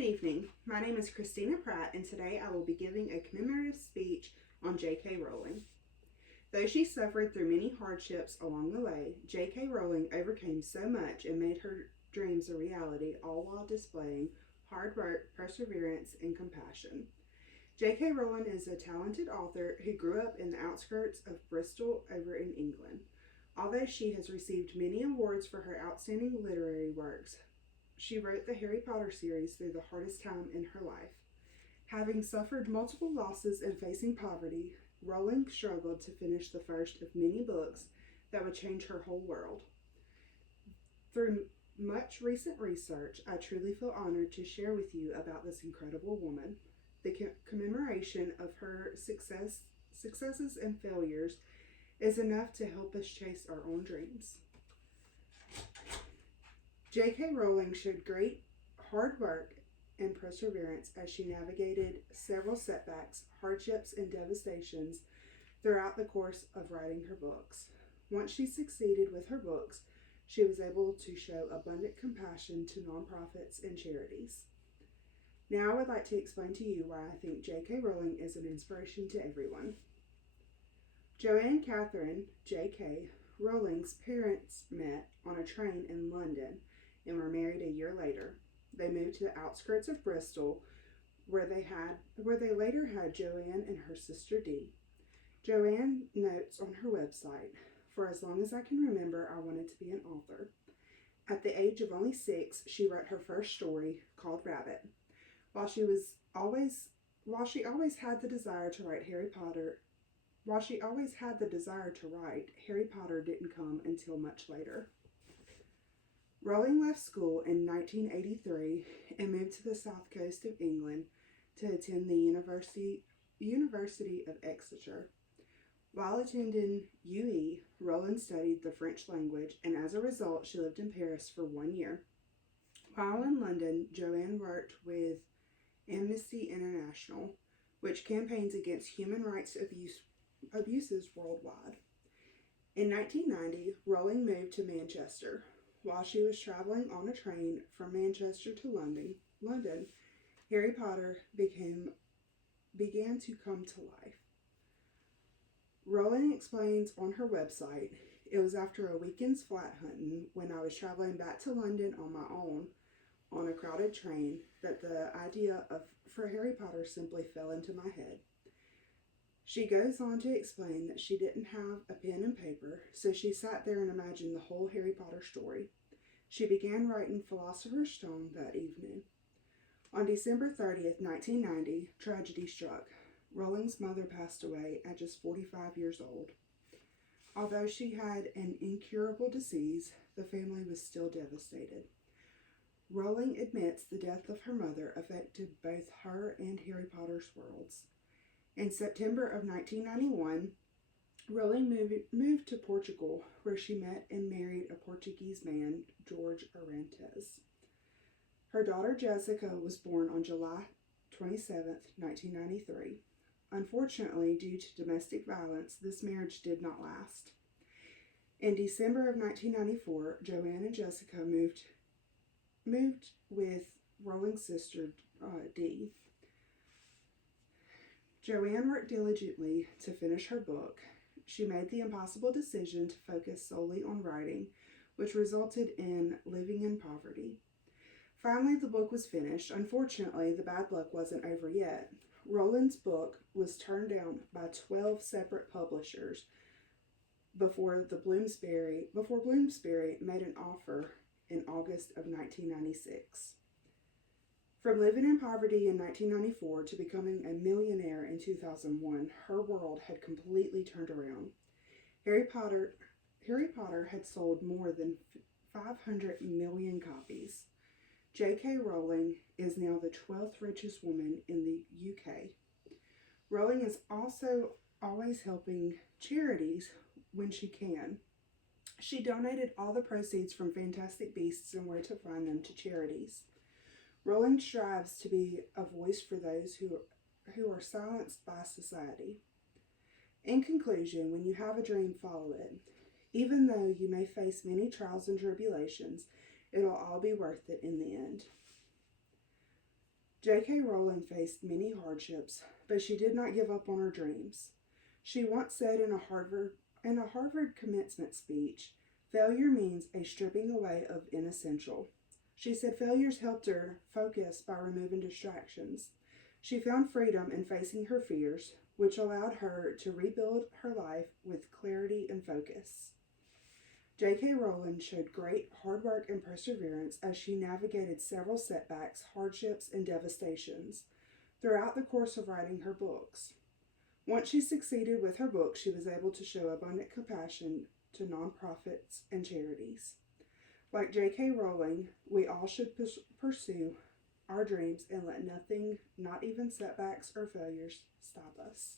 Good evening. My name is Christina Pratt, and today I will be giving a commemorative speech on J.K. Rowling. Though she suffered through many hardships along the way, J.K. Rowling overcame so much and made her dreams a reality, all while displaying hard work, perseverance, and compassion. J.K. Rowling is a talented author who grew up in the outskirts of Bristol over in England. Although she has received many awards for her outstanding literary works, she wrote the Harry Potter series through the hardest time in her life. Having suffered multiple losses and facing poverty, Rowling struggled to finish the first of many books that would change her whole world. Through much recent research, I truly feel honored to share with you about this incredible woman. The commemoration of her successes and failures is enough to help us chase our own dreams. J.K. Rowling showed great hard work and perseverance as she navigated several setbacks, hardships, and devastations throughout the course of writing her books. Once she succeeded with her books, she was able to show abundant compassion to nonprofits and charities. Now I would like to explain to you why I think J.K. Rowling is an inspiration to everyone. Joanne Catherine J.K. Rowling's parents met on a train in London and were married a year later. They moved to the outskirts of Bristol, where they later had Joanne and her sister Dee. Joanne notes on her website, "For as long as I can remember, I wanted to be an author." At the age of only 6, she wrote her first story called Rabbit. While she always had the desire to write Harry Potter, Harry Potter didn't come until much later. Rowling left school in 1983 and moved to the south coast of England to attend the University of Exeter. While attending UE, Rowling studied the French language, and as a result, she lived in Paris for 1 year. While in London, Joanne worked with Amnesty International, which campaigns against human rights abuses worldwide. In 1990, Rowling moved to Manchester. While she was traveling on a train from Manchester to London, Harry Potter began to come to life. Rowling explains on her website, "It was after a weekend's flat hunting when I was traveling back to London on my own on a crowded train that the idea for Harry Potter simply fell into my head." She goes on to explain that she didn't have a pen and paper, so she sat there and imagined the whole Harry Potter story. She began writing Philosopher's Stone that evening. On December 30th, 1990, tragedy struck. Rowling's mother passed away at just 45 years old. Although she had an incurable disease, the family was still devastated. Rowling admits the death of her mother affected both her and Harry Potter's worlds. In September of 1991, Rowling moved to Portugal, where she met and married a Portuguese man, George Arantes. Her daughter Jessica was born on July 27, 1993. Unfortunately, due to domestic violence, this marriage did not last. In December of 1994, Joanne and Jessica moved with Rowling's sister, Dee. Joanne worked diligently to finish her book. She made the impossible decision to focus solely on writing, which resulted in living in poverty. Finally, the book was finished. Unfortunately, the bad luck wasn't over yet. Rowling's book was turned down by 12 separate publishers before Bloomsbury made an offer in August of 1996. From living in poverty in 1994 to becoming a millionaire in 2001, her world had completely turned around. Harry Potter had sold more than 500 million copies. J.K. Rowling is now the 12th richest woman in the UK. Rowling is also always helping charities when she can. She donated all the proceeds from Fantastic Beasts and Where to Find Them to charities. Rowling strives to be a voice for those who are silenced by society. In conclusion, when you have a dream, follow it. Even though you may face many trials and tribulations, it'll all be worth it in the end. J.K. Rowling faced many hardships, but she did not give up on her dreams. She once said in a Harvard commencement speech, "Failure means a stripping away of inessential." She said failures helped her focus by removing distractions. She found freedom in facing her fears, which allowed her to rebuild her life with clarity and focus. J.K. Rowling showed great hard work and perseverance as she navigated several setbacks, hardships, and devastations throughout the course of writing her books. Once she succeeded with her book, she was able to show abundant compassion to nonprofits and charities. Like J.K. Rowling, we all should pursue our dreams and let nothing, not even setbacks or failures, stop us.